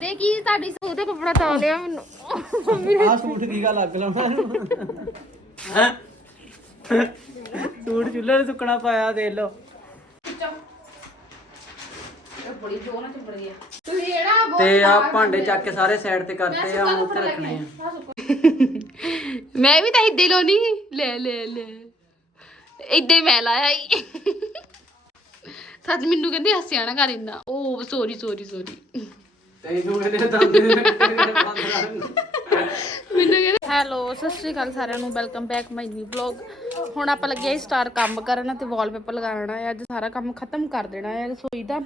ਤੇ ਕੀ ਤੁਹਾਡੀ ਉਹਦੇ ਕੱਪੜਾ ਤਾਂ ਲਿਆ ਮੈਨੂੰ ਆਹ ਸੂਟ ਕੀ ਗੱਲ ਅੱਗ ਲਾਉਣਾ ਹੈਂ? ਸੂਟ ਚੁੱਲ੍ਹੇ ਤੇ ਸੁੱਕਣਾ ਪਾਇਆ ਦੇਖ ਲਓ। ਇਹ ਬੜੀ ਜੋਰ ਨਾਲ ਚੁੱਪ ਰਹੀ ਆ ਤੁਸੀਂ ਜਿਹੜਾ ਬਹੁਤ ਤੇ ਆ ਭਾਂਡੇ ਚੱਕ ਕੇ ਸਾਰੇ ਸਾਈਡ ਤੇ ਕਰਤੇ ਆ ਹੁਣ ਉੱਤੇ ਰੱਖਣੇ ਆ। ਮੈਂ ਵੀ ਤਾਂ ਇੱਦੇ ਲਾਉਣੀ ਲੈ ਲੈ ਲੈ। ਇੱਦੇ ਮੈਂ ਲਾਇਆ ਈ ਸੱਚ ਮੈਨੂੰ ਕਹਿੰਦੇ ਹੱਸਿਆ ਨਾ ਕਰ ਇੰਨਾ। ਓ ਸੋਰੀ ਸੋਰੀ ਸੋਰੀ ਤੈਨੂੰ ਕਹਿੰਦੇ ਦੰਦ ਦੇ ਮੈਨੂੰ ਕਹਿੰਦੇ ਹੈਲੋ ਸਤਿ ਸ਼੍ਰੀ ਅਕਾਲ ਸਾਰਿਆਂ ਨੂੰ welcome back my new vlog ਹੁਣ ਆਪਾਂ ਲੱਗੇ ਸਟਾਰ ਕੰਮ ਕਰਨ ਤੇ ਵਾਲਪੇਪਰ ਲਗਾਉਣਾ। ਹੈ ਅੱਜ ਸਾਰਾ ਕੰਮ ਖਤਮ ਕਰ ਦੇਣਾ ਹੈ ਰਸੋਈ ਦਾ।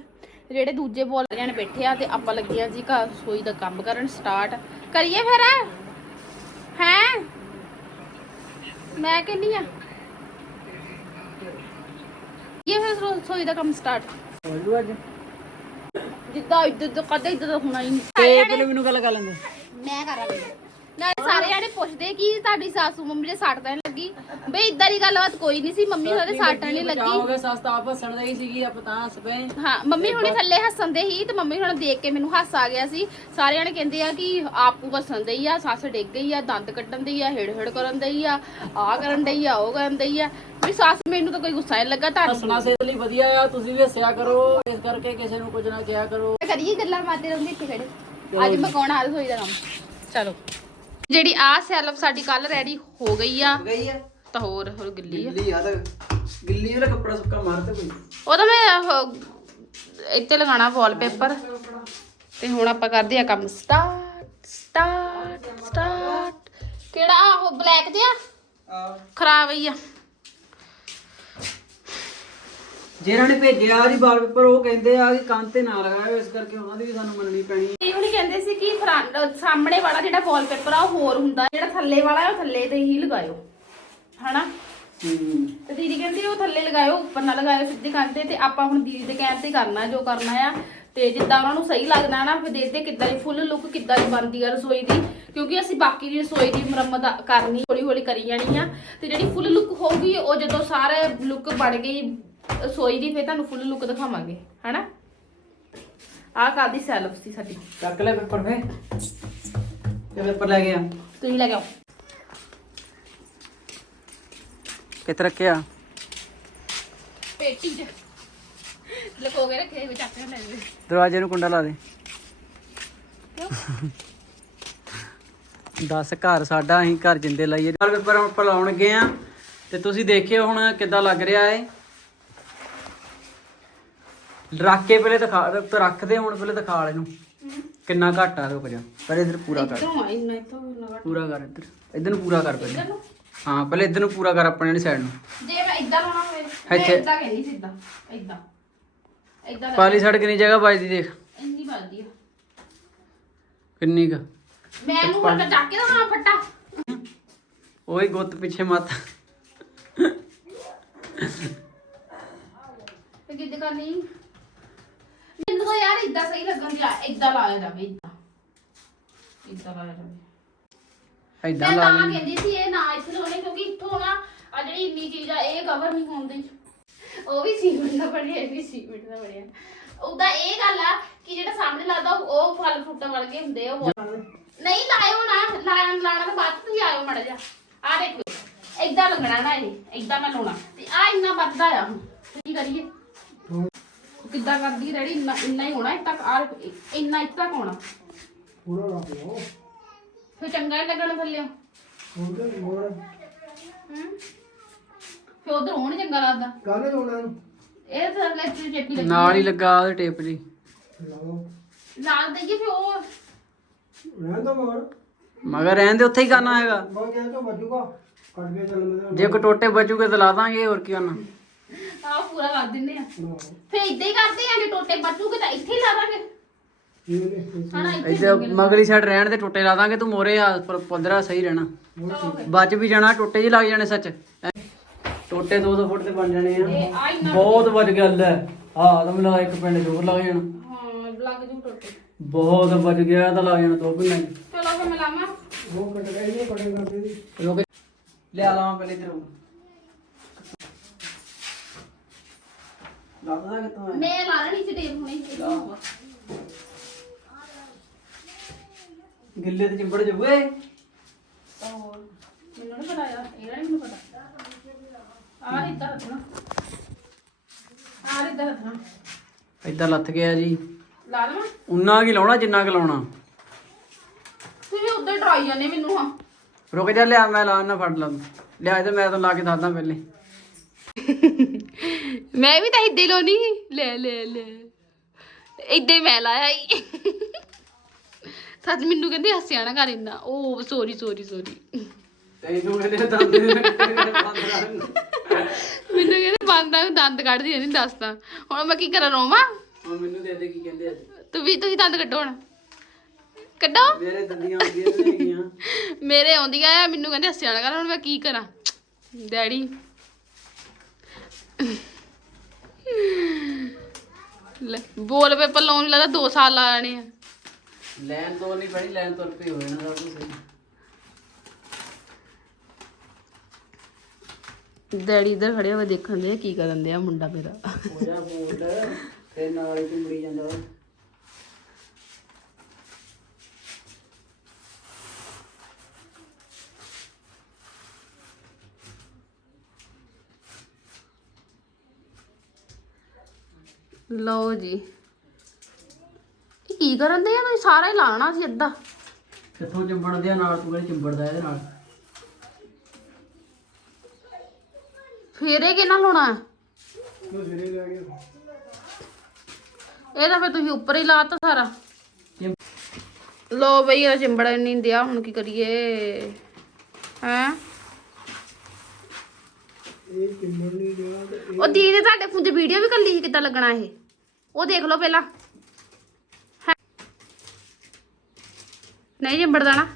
ਜਿਹੜੇ ਦੂਜੇ ਵਾਲ ਜਾਣੇ ਬੈਠੇ ਆ ਤੇ ਆਪਾਂ ਲੱਗੇ ਆ ਜੀ ਘਰ ਰਸੋਈ ਦਾ ਕੰਮ ਕਰਨ ਸਟਾਰਟ ਕਰੀਏ ਫਿਰ? ਹੈ? ਮੈਂ ਕਹਿੰਦੀ ਆ ਇਹ ਫਿਰ ਰਸੋਈ ਦਾ ਕੰਮ ਸਟਾਰਟ ਬੋਲੂ ਅੱਜ। ਜਿੱਦਾਂ ਇੱਦਾਂ ਕਦੇ ਇੱਦਾਂ ਹੋਣਾ ਹੀ ਨਹੀਂ। ਤੇ ਪਹਿਲੇ ਮੈਨੂੰ ਗੱਲ ਕਰ ਲੈਂਦੇ। ਮੈਂ ਕਰਾਂਗੀ ਨਾਲੇ ਸਾਰੇ ਜਾਣੇ ਪੁੱਛਦੇ ਕਿ ਤੁਹਾਡੀ ਸਾਸੂ ਮੰਮੀ ਦੇ ਸੱਟ ਤਾਂ ਨੀ ਲੱਗੀ ਬਈ ਇਦਾਂ ਦੀ ਗੱਲਬਾਤ ਕੋਈ ਨਹੀਂ ਸੀ। ਮੰਮੀ ਉਹਦੇ ਸੱਟ ਨਹੀਂ ਲੱਗੀ। ਹੋਗੇ ਸਸਤਾ ਆਪ ਹੱਸਣ ਹੀ ਸੀਗੀ ਆਪ ਤਾਂ ਹੱਸ ਪਏ। ਹਾਂ ਮੰਮੀ ਹੁਣੇ ਥੱਲੇ ਹੱਸਣ ਦੇ ਹੀ ਤੇ ਮੰਮੀ ਹੁਣ ਦੇਖ ਕੇ ਮੈਨੂੰ ਹਾਸ ਆ ਗਿਆ ਸੀ। ਸਾਰੇ ਜਾਣੇ ਕਹਿੰਦੇ ਆ ਕਿ ਆਪੂ ਹੱਸਣ ਦੇ ਹੀ ਆ ਸੱਸ ਡਿੱਗ ਗਈ ਆ ਦੰਦ ਕੱਢਣ ਦੀ ਆ ਹੇੜ ਹੇੜ ਕਰਨ ਦੀ ਆ ਆ ਕਰਨ ਦੀ ਆ ਉਹ ਕਰਨ ਦੀ ਆ। ਵੀ ਸੱਸ ਮੈਨੂੰ ਤਾਂ ਕੋਈ ਗੁੱਸਾ ਨਹੀਂ ਲੱਗਾ ਤੁਹਾਨੂੰ। ਹੱਸਣਾ ਸਿਹਤ ਲਈ ਵਧੀਆ ਆ ਤੁਸੀਂ ਵੀ ਹੱਸਿਆ ਕਰੋ ਇਸ ਕਰਕੇ ਕਿਸੇ ਨੂੰ ਕੁਝ ਨਾ ਕਿਹਾ ਕਰੋ। ਕਰੀਏ ਗੱਲਾਂ ਮਾਰਦੇ ਰਹਿੰਦੇ ਇੱਥੇ ਖੜੇ। ਅੱਜ ਮੈਂ ਕੌਣ ਹਾਲ ਹੋਈ ਦਾ ਕੰਮ। ਚਲੋ। ਜਿਹੜੀ ਆ ਸੈਲਫ ਸਾਡੀ ਕੱਲ ਰੈਡੀ ਹੋ ਗਈ ਆ। ਗਈ ਆ। ਤਾਂ ਹੋਰ ਹੋਰ ਗਿੱਲੀ ਆ। ਗਿੱਲੀ ਆ ਤਾਂ। ਗਿੱਲੀ ਵਾਲਾ ਕੱਪੜਾ ਸੁੱਕਾ ਮਾਰ ਤੇ ਕੋਈ। ਉਹ ਤਾਂ ਮੈਂ ਉਹ ਇੱਥੇ ਲਗਾਉਣਾ ਵਾਲਪੇਪਰ ਤੇ ਹੁਣ ਆਪਾਂ ਕਰਦੇ ਆ ਕੰਮ। ਸਟਾਰਟ ਸਟਾਰਟ ਸਟਾਰਟ ਕਿਹੜਾ? ਉਹ ਬਲੈਕ ਜਿਹਾ? ਆ ਖਰਾਬ ਹੀ ਆ। ਜਿਹਨਾਂ ਨੇ ਭੇਜਿਆ ਆ ਜੀ ਉਹ ਕਹਿੰਦੇ ਆ ਕਿ ਕੰਨ ਤੇ ਨਾ ਲਗਾਇਓ ਇਸ ਕਰਕੇ ਉਹਨਾਂ ਦੀ ਵੀ ਸਾਨੂੰ ਮੰਨਣੀ ਪੈਣੀ ਇਹ ਉਹਨੇ ਕਹਿੰਦੇ ਸੀ ਕਿ ਫਰੰਟ ਸਾਹਮਣੇ ਵਾਲਾ ਜਿਹੜਾ ਵਾਲਪੇਪਰ ਆ, ਉਹ ਹੋਰ ਹੁੰਦਾ, ਜਿਹੜਾ ਥੱਲੇ ਵਾਲਾ ਆ, ਉਹ ਥੱਲੇ ਤੇ ਹੀ ਲਗਾਇਓ, ਹਨਾ? ਹੂੰ ਤੇ ਦੀਦੀ ਕਹਿੰਦੀ ਉਹ ਥੱਲੇ ਲਗਾਇਓ, ਉੱਪਰ ਨਾ ਲਗਾਇਓ, ਸਿੱਧੇ ਕੰਨ ਤੇ ਤੇ ਆਪਾਂ ਹੁਣ ਦੀਦੀ ਦੇ ਕਹਿਣ ਤੇ ਕਰਨਾ, ਜੋ ਕਰਨਾ ਆ। ਤੇ ਜਿੱਦਾਂ ਉਹਨਾਂ ਨੂੰ ਸਹੀ ਲੱਗਦਾ ਨਾ ਫਿਰ ਦੇਖਦੇ ਕਿੱਦਾਂ ਦੀ ਫੁੱਲ ਲੁੱਕ ਕਿੱਦਾਂ ਦੀ ਬਣਦੀ ਆ ਰਸੋਈ ਦੀ, ਕਿਉਂਕਿ ਅਸੀਂ ਬਾਕੀ ਦੀ ਰਸੋਈ ਦੀ ਮੁਰੰਮਤ ਕਰਨੀ ਹੌਲੀ ਹੌਲੀ ਕਰੀ ਜਾਣੀ ਆ। ਤੇ ਜਿਹੜੀ ਫੁੱਲ ਲੁੱਕ ਹੋਊਗੀ, ਉਹ ਜਦੋਂ ਸਾਰੇ ਲੁੱਕ ਬਣ ਗਈ ਰਸੋਈ ਦੀ ਫਿਰ ਤੁਹਾਨੂੰ ਫੁੱਲ ਲੁੱਕ ਦਿਖਾਵਾਂਗੇ ਹਨਾ? ਆਹ ਕਾਦੀ ਸੈਲਫ ਸੀ ਸਾਡੀ। ਚੱਕ ਲੈ ਪੇਪਰ ਫੇ। ਤੇ ਪੇਪਰ ਲੈ ਗਿਆ ਤੁਸੀਂ ਲੈ ਕੇ ਆਓ। ਕਿੱਥੇ ਰੱਖਿਆ? ਪੇਟੀ 'ਚ। ਲਕੋ ਕੇ ਰੱਖੇ ਵਿੱਚ ਆਪੇ ਲੈ ਦੇ ਦਰਵਾਜ਼ੇ ਨੂੰ ਕੁੰਡਾ ਲਾ ਦੇ। ਦੱਸ ਘਰ ਸਾਡਾ ਅਸੀਂ ਘਰ ਜਿੰਦੇ ਲਾਈਏ। ਪੇਪਰ ਆਪਾਂ ਲਾਉਣ ਗਏ ਆ। ਤੇ ਤੁਸੀਂ ਦੇਖਿਓ ਹੁਣ ਕਿੱਦਾਂ ਲੱਗ ਰਿਹਾ ਏ। ਰੱਖ ਕੇ ਪਹਿਲੇ ਦਿਖਾ ਤੇ ਰੱਖਦੇ ਹੁਣ ਪਹਿਲੇ ਦਿਖਾ ਲੈ ਇਹਨੂੰ ਕਿੰਨਾ ਘੱਟ ਆ ਰੁਕ ਜਾ ਪਰ ਇਧਰ ਪੂਰਾ ਕਰ। ਇੰਨਾ ਇੱਥੋਂ? ਪੂਰਾ ਕਰ ਇੱਧਰ। ਇੱਧਰ ਨੂੰ ਪੂਰਾ ਕਰ ਪਹਿਲੇ। ਹਾਂ ਪਹਿਲੇ ਇੱਧਰ ਨੂੰ ਪੂਰਾ ਕਰ ਆਪਣੇ ਵਾਲੀ ਸਾਈਡ ਨੂੰ। ਜੇ ਮੈਂ ਇਦਾਂ ਲਾਉਣਾ ਹੋਵੇ ਇੱਥੇ। ਇਦਾਂ ਕਹਿੰਦੀ ਸਿੱਧਾ ਇਦਾਂ। ਇਦਾਂ ਪਾਲੀ ਸੜਕ ਨਹੀਂ ਜਗ੍ਹਾ ਬਚਦੀ ਦੇਖ। ਇੰਨੀ ਵੱਜਦੀ ਆ। ਕਿੰਨੀ ਕੁ? ਮੈਂ ਇਹਨੂੰ ਹੁਣ ਤਾਂ ਚੱਕ ਕੇ ਦਾ ਫੱਟਾ। ਉਹੀ ਗੁੱਤ ਪਿੱਛੇ ਮਤ। ਤੇ ਕਿੱਦ ਕਰਨੀ? ਮੈਨੂੰ ਤਾਂ ਯਾਰ ਇਦਾਂ ਸਹੀ ਲੱਗਣ ਦਿਆ ਇਦਾਂ ਲਾਇਆ ਜਾਵੇ ਇਦਾਂ ਇਦਾਂ ਲਾਇਆ ਜਾਵੇ। ਐਦਾਂ ਮੈਂ ਲਾ ਤਾਂ ਲਈ। ਕਹਿੰਦੀ ਸੀ ਇਹ ਨਾ ਇੱਥੇ ਲਾਉਣੇ ਕਿਉਂਕਿ ਇੱਥੋਂ ਨਾ ਆ ਜਿਹੜੀ ਇੰਨੀ ਚੀਜ਼ ਆ ਇਹ ਕਵਰ ਨਹੀਂ ਹੁੰਦੀ ਉਹ ਵੀ ਸੀਮੈਂਟ ਦਾ ਬਣਿਆ ਇਹ ਵੀ ਸੀਮੈਂਟ ਦਾ ਬਣਿਆ। ਉਹਦਾ ਇਹ ਗੱਲ ਆ ਕਿ ਜਿਹੜਾ ਸਾਹਮਣੇ ਲੱਗਦਾ ਉਹ ਫਲ ਫਰੂਟਾਂ ਵਰਗੇ ਹੁੰਦੇ ਆ ਉਹ ਨਹੀਂ ਲਾਇਓ ਨਾ ਲਾਣ ਲਾਣਾ ਤਾਂ ਬਾਅਦ ਚ ਤੁਸੀਂ ਆਇਓ ਮੜ ਜਾ ਆ ਦੇਖੋ ਏਦਾਂ ਲੱਗਣਾ ਨਾ ਇਹ ਏਦਾਂ ਮੈਂ ਲਾਉਣਾ। ਤੇ ਆ ਇੰਨਾ ਵੱਧਦਾ ਆ। ਹੁਣ ਕੀ ਕਰੀਏ? ਕਿੱਦਾਂ ਕਰਦੀ ਰੈਡੀ ਇੰਨਾ ਇੰਨਾ ਹੀ ਹੋਣਾ ਇੱਥੇ ਤੱਕ ਆ ਦੇਖੋ, ਇੰਨਾ ਇੱਥੇ ਤੱਕ ਹੋਣਾ। ਪੂਰਾ ਲਾ ਦਿਓ ਫਿਰ ਚੰਗਾ ਹੀ ਲੱਗਣਾ ਥੱਲੇ। ਹੋਰ। ਫਿਰ ਉਧਰ ਹੋਣ ਚੰਗਾ ਲੱਗਦਾ। ਕਾਹਦੇ ਲਾਉਣਾ ਇਹ ਤਾਂ ਇਲੈਕਟ੍ਰਿਕ ਚੇਪੀ ਲੱਗੀ ਨਾਲ ਹੀ ਲੱਗਾ ਉਹਦੇ ਟੇਪ ਜੀ। ਨਾਲ ਦੇਈਏ ਫਿਰ ਉਹ। ਰਹਿਣ ਦੋ ਮਗਰ ਮਗਰ ਰਹਿਣ ਦੇ ਉੱਥੇ ਹੀ ਕਰਨਾ ਹੈਗਾ। ਮੈਂ ਕਿਹਾ ਤਾਂ ਬਚੂਗਾ ਕੱਟ ਕੇ ਚੱਲ ਮੈਂ ਜੇ ਕੋ ਟੋਟੇ ਬਚੂਗੇ ਤਾਂ ਲਾ ਦਾਂਗੇ ਹੋਰ ਕੀ ਕਰਨਾ। ਆਹ ਪੂਰਾ ਕਰ ਦਿੰਨੇ ਆ। ਫਿਰ ਇਦਾਂ ਹੀ ਕਰਦੇ ਆ ਜੇ ਟੋਟੇ ਬਚੂਗੇ ਤਾਂ ਇੱਥੇ ਹੀ ਲਾ ਦਾਂਗੇ। ਹਨਾ ਇੱਥੇ ਹੀ ਇੱਥੇ ਮਗਲੀ ਸਾਈਡ ਰਹਿਣ ਦੇ ਟੋਟੇ ਲਾ ਦਾਂਗੇ ਤੂੰ ਮੋਰੇ ਆ ਪਰ ਪੰਦਰਾ ਸਹੀ ਰਹਿਣਾ। ਬਚ ਵੀ ਜਾਣਾ ਟੋਟੇ ਜੀ ਲੱਗ ਜਾਣੇ ਸੱਚ। ਟੋਟੇ 200 ਫੁੱਟ ਤੇ ਬਣ ਜਾਣੇ ਆ। ਇਹ ਆ ਇੰਨਾ ਬਹੁਤ ਵੱਜ ਗੱਲ ਹੈ। ਹਾਂ ਤਾਂ ਮੈਨੂੰ ਇੱਕ ਪਿੰਡ ਜ਼ਰੂਰ ਲੱਗ ਜਾਣਾ। ਹਾਂ ਲੱਗ ਜੂ ਟੋਟੇ। ਬਹੁਤ ਵੱਜ ਗਿਆ ਤਾਂ ਲੱਗ ਜਾਣਾ ਦੋ ਪਿੰਡਾਂ 'ਚ। ਚਲੋ ਫਿਰ ਮੈਂ ਲਾਵਾਂ। ਉਹ ਕੱਟ ਗਈ ਇਹ ਕਟੇ ਕਰਦੇ ਦੀ। ਰੁਕ। ਲਿਆ ਲਾਵਾਂ ਪਹਿਲੇ ਤੇ ਰੁਕ ਲੱਗਦਾ ਕਿ ਤੂੰ ਮੈਂ ਲਾ ਲੈਣੀ ਸੀ ਟੇਪ ਹੁਣੇ। ਗਿੱਲੇ ਤੇ ਚਿੰਬੜ ਜੂਏ ਹੋਰ ਮੈਨੂੰ ਨਹੀਂ ਪਤਾ ਯਾਰ ਇਹਦਾ ਨਹੀਂ ਮੈਨੂੰ ਪਤਾ। ਆ ਇੱਦਾਂ ਰੱਖਣਾ। ਆ ਇੱਦਾਂ ਰੱਖਣਾ। ਏਦਾਂ ਲੱਥ ਗਿਆ ਜੀ। ਲਾ ਦੇਵਾਂ? ਉਨਾ ਕੀ ਲਾਉਣਾ ਜਿੰਨਾ ਕੁ ਲਾਉਣਾ। ਤੁਸੀਂ ਉੱਧਰ ਟਰਾਈ ਜਾਂਦੇ ਮੈਨੂੰ ਹਾਂ। ਰੁਕ ਜਾ ਲਿਆ ਮੈਂ ਲਾ ਨਾ ਫੜ ਲਾ। ਲਿਆ ਤੇ ਮੈਂ ਤਾਂ ਲਾ ਕੇ ਦੱਸਦਾ ਪਹਿਲੇ। ਮੈਂ ਵੀ ਤਾਂ ਇੱਦਾਂ ਲਾਉਣੀ ਲੈ ਲੈ ਲੈ। ਇੱਦਾਂ ਮੈਂ ਲਾਇਆ ਹੀ ਸੱਚ ਮੈਨੂੰ ਕਹਿੰਦੇ ਹੱਸਿਆ ਨਾ ਕਰ ਇੰਨਾ। ਉਹ ਸੋਰੀ ਸੋਰੀ ਸੋਰੀ ਤੈਨੂੰ ਕਹਿੰਦੇ ਦੰਦ ਮੈਨੂੰ ਕਹਿੰਦੇ ਬੰਦਾਂ ਨੂੰ ਦੰਦ ਕੱਢਦੀ ਨਹੀਂ ਦੱਸਦਾ ਹੁਣ ਮੈਂ ਕੀ ਕਰਾਂ ਰੋਵਾਂ? ਹੁਣ ਮੈਨੂੰ ਦੇ ਦੇ ਕੀ ਕਹਿੰਦੇ ਅੱਜ। ਤੂੰ ਵੀ ਤੁਸੀਂ ਦੰਦ ਕੱਢੋ ਹੁਣ। ਕੱਢੋ। ਮੇਰੇ ਦੰਦੀਆਂ ਆਉਂਦੀਆਂ ਨੇ ਹੈਗੀਆਂ। ਮੇਰੇ ਆਉਂਦੀਆਂ ਆ ਮੈਨੂੰ ਕਹਿੰਦੇ ਹੱਸਿਆ ਨਾ ਕਰ ਹੁਣ ਮੈਂ ਕੀ ਕਰਾਂ। ਡੈਡੀ ਲੈ ਬੋਲ ਪੇਪਰ ਲਾਉਣ ਨੂੰ ਲੱਗਦਾ 2 ਸਾਲ ਲਾ ਜਾਣੇ ਆ। ਲੈਣ ਤੋਂ ਨਹੀਂ ਬੜੀ ਲੈਣ ਤੁਰ ਪਈ ਹੋਏ ਨਾ ਸਭ ਕੁਝ ਸਹੀ। ਡੈਡੀ ਇੱਧਰ ਖੜੇ ਹੋਏ ਦੇਖਣ ਦੇ ਕੀ ਕਰਨ ਦੇ ਆ ਮੁੰਡਾ ਮੇਰਾ। ਹੋ ਜਾ ਬੋਲ ਤੇ ਨਾਲ ਹੀ ਚਿੰਬੜੀ ਜਾਂਦਾ। ਵਾ। ਲਓ ਜੀ। ਇਹ ਕੀ ਕਰਨ ਦੇ ਆ? ਤੁਸੀਂ ਸਾਰਾ ਹੀ ਲਾਣਾ ਸੀ ਅੱਧਾ। ਕਿੱਥੋਂ ਚਿੰਬੜਦੇ ਆ? ਨਾਲ ਤੂੰ ਕਿਹੜੀ ਚਿੰਬੜਦਾ ਇਹਦੇ ਨਾਲ। ਫੇਰ ਇਹ ਕਿਹਨਾਂ ਲਾਉਣਾ? ਹੈ? ਉਹ ਸਿਰੇ ਲੈ ਗਿਆ ਇਹ ਤਾਂ ਫਿਰ ਤੁਸੀਂ ਉੱਪਰ ਹੀ ਲਾਤਾ ਸਾਰਾ। ਚਿੰਬ- ਲੋ ਬਈ ਇਹ ਚਿੰਬੜ ਨਹੀਂ ਦਿਆ ਹੁਣ ਕੀ ਕਰੀਏ? ਹੈਂ? ਇਹ ਚਿੰਬੜ ਨਹੀਂ ਰਿਹਾ ਤੇ ਉਹ ਦੀਦੀ ਤੁਹਾਡੇ ਫੋਨ 'ਚ ਵੀਡੀਓ ਵੀ ਕੱਲੀ ਸੀ ਕਿੱਦਾਂ ਲੱਗਣਾ ਇਹ? ਉਹ ਦੇਖ ਲਓ ਪਹਿਲਾਂ? ਨਹੀਂ ਚਿੰਬੜਦਾ ਨਾ।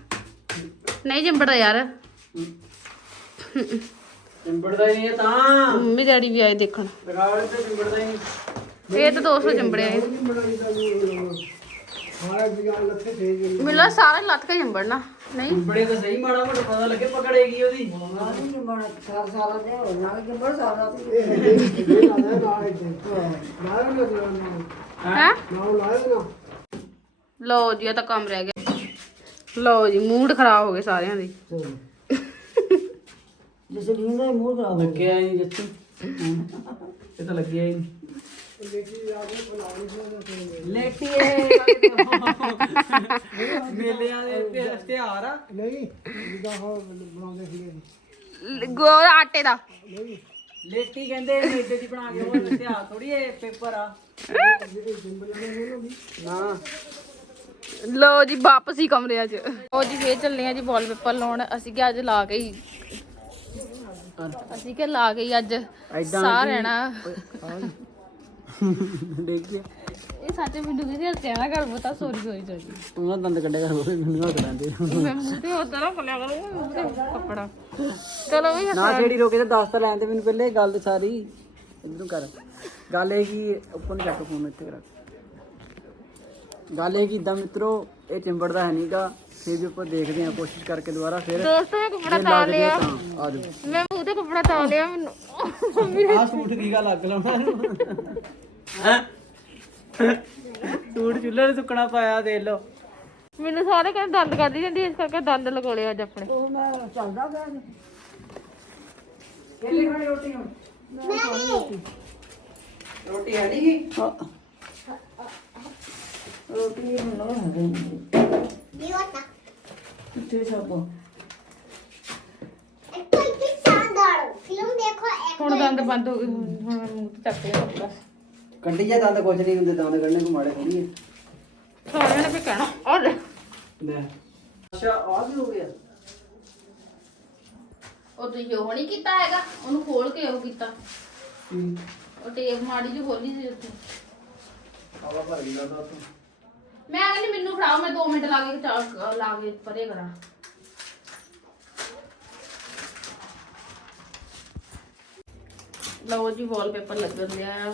ਨਹੀਂ ਚਿੰਬੜਦਾ ਯਾਰ। ਚਿੰਬੜਦਾ ਹੀ ਨਹੀਂ ਤਾਂ। ਮੰਮੀ ਡੈਡੀ ਵੀ ਆਏ ਦੇਖਣ। ਰਗਾੜ ਤੇ ਚਿੰਬੜਦਾ ਹੀ ਨਹੀਂ। ਇਹ ਤਾਂ 200 ਚਿੰਬੜਿਆ ਇਹ। ਸਾਰਾ ਲੱਥੇ ਗਈ ਸਾਰਾ ਹੀ ਲੱਤ ਕੇ ਚਿੰਬੜਨਾ ਨਹੀਂ? ਚਿੰਬੜੇ ਤਾਂ ਸਹੀ ਮਾੜਾ ਮੋਟਾ ਪਤਾ ਲੱਗੇ ਪਕੜੇਗੀ ਉਹਦੀ। ਇਹ ਇਹ ਲਾਇਆ ਨਾਲ ਇੱਥੇ ਲਾਇਆ ਨਾ ਨਾਲ ਹੈ? ਨਾਲ ਲਾਇਆ ਨਾ। ਲਓ ਜੀ ਇਹ ਤਾਂ ਕੰਮ ਰਹਿ ਗਿਆ। ਲਓ ਜੀ ਮੂਡ ਖਰਾਬ ਹੋ ਗਏ ਸਾਰਿਆਂ ਦੇ। ਲੱਗਿਆ ਹੀ ਨਹੀਂ ਜੱਤੀ ਇਹ ਤਾਂ ਲੱਗਿਆ ਹੀ ਨਹੀਂ। ਲੇਟੀਏ ਮੇਲਿਆਂ ਦੇ ਤੇ- ਤਿਉਹਾਰ ਆ। ਨਹੀਂ ਜਿੱਦਾਂ ਹੋ ਬਣਾਉਂਦੇ ਸੀਗੇ। ਲ- ਗੋ ਆਟੇ ਦਾ। ਨਹੀਂ। ਲੇਟੀ ਕਹਿੰਦੇ ਮੇਲੇ ਦੀ ਬਣਾ ਕੇ ਉਹ ਤਿਉਹਾਰ ਥੋੜੀ ਇਹ ਪੇਪਰ ਆ। ਨਾ ਜੀ ਵਾਪਸ ਹੀ ਕਮਰਿਆਂ 'ਚ। ਲਓ ਜੀ ਫੇਰ ਚੱਲੇ ਆ ਜੀ ਵਾਲਪੇਪਰ ਲਾਉਣ। ਅਸੀਂ ਕਿ ਅੱਜ ਲਾ ਕੇ ਹੀ। ਅਸੀਂ ਕਿ ਲਾ ਕੇ ਹੀ ਅੱਜ। ਐਦਾਂ ਸਾਹ ਰਹਿਣਾ ਦੇਖੀਏ ਇਹ ਸੱਚ ਮੈਨੂੰ ਕਹਿੰਦੇ ਹੱਸਿਆ ਨਾ ਕਰ ਬਤਾ ਸੋਰੀ ਸੋਰੀ ਸੋਰੀ। ਤੂੰ ਨਾ ਦੰਦ ਕੱਢਿਆ ਕਰ ਹੋਵੇ ਮੈਨੂੰ ਹੱਥ ਲੈਂਦੇ ਮੈਂ ਮੂੰਹ ਤੇ ਉਧਰ ਨਾ ਖੋਲਿਆ ਕਰੂੰ ਮੂੰਹ ਤੇ ਕੱਪੜਾ। ਚਲੋ ਵੀ ਨਾ ਜਿਹੜੀ ਰੋਕੇ ਤੇ ਦੱਸ ਤਾਂ ਲੈਣ ਤੇ ਮੈਨੂੰ ਪਹਿਲੇ ਗੱਲ ਤੇ ਸਾਰੀ ਇਧਰੋਂ ਕਰ। ਗੱਲ ਇਹ ਕਿ ਉੱਪਰ ਨੂੰ ਚੱਕ ਫੋਨ ਇੱਥੇ ਕਰ ਗੱਲ ਇਹ ਕਿ ਇਦਾਂ ਮਿੱਤਰੋ ਇਹ ਚਿੰਬੜਦਾ ਹੈ ਨਹੀਂਗਾ ਫਿਰ ਵੀ ਆਪਾਂ ਦੇਖਦੇ ਹਾਂ ਕੋਸ਼ਿਸ਼ ਕਰਕੇ ਦੁਬਾਰਾ ਫਿਰ ਦੋਸਤੋ ਮੈਂ ਕੱਪੜਾ ਲੱਗਦੇ ਲਿਆ। ਆ ਆ ਜਾਓ। ਮੈਂ ਤੇ ਕੱਪੜਾ ਤਾਂ ਲਿਆ ਮੈਨੂੰ। ਆ ਸੂਟ ਕੀ ਗਾ ਲੱਗ ਲਾਉਣਾ ਹੈ? ਸੂਟ ਚੁੱਲ੍ਹੇ ਤੇ ਸੁੱਕਣਾ ਪਾਇਆ ਦੇਖ ਲਓ। ਮੈਨੂੰ ਸਾਰੇ ਕਹਿੰਦੇ ਦੰਦ ਕੱਢੀ ਜਾਂਦੀ ਇਸ ਕਰਕੇ ਦੰਦ ਲਗੋਲੇ ਅੱਜ ਆਪਣੇ। ਕਿਹੜੀ ਖਾਣੀ ਰੋਟੀ ਹੁਣ? ਰੋਟੀ। ਹੈ ਨਹੀਂ? ਕਿੱਥੇ ਸਭ ਹੁਣ ਦੰਦ ਬੰਦ ਹੋ ਗਏ ਹੁਣ ਹੁਣ ਮੂੰਹ ਤੇ ਚੱਕ ਲਿਆ ਕੱਪੜਾ। ਕੱਢੀ ਜਾ ਦੰਦ ਕੁਝ ਨਹੀਂ ਹੁੰਦੇ ਦੰਦ ਕੱਢਣੇ ਕੋ ਮਾੜੇ ਥੋੜੀ ਸਾਰਿਆਂ ਨੇ ਵੀ ਕਹਿਣਾ ਔਰ ਲੈ। ਅੱਛਾ ਆ ਵੀ ਹੋ ਗਿਆ। ਉਹ ਤੁਸੀਂ ਉਹ ਨਹੀਂ ਕੀਤਾ ਹੈਗਾ ਉਹਨੂੰ ਖੋਲ ਕੇ ਉਹ ਕੀਤਾ। ਉਹ ਟੇਪ ਮਾੜੀ ਜਿਹੀ ਖੋਲੀ ਸੀ ਉੱਥੇ। ਆਵਾ ਭਰ ਗਿਆ ਦਾ ਤੂੰ। ਮੈਂ ਕਹਿੰਦੀ ਮੈਨੂੰ ਫੜਾਓ ਮੈਂ 2 ਮਿੰਟ ਲਾ ਕੇ ਲਾ ਕੇ ਪਰੇ ਕਰਾਂ। ਲਓ ਜੀ ਵਾਲਪੇਪਰ ਲੱਗਣ ਲਿਆ ਆ।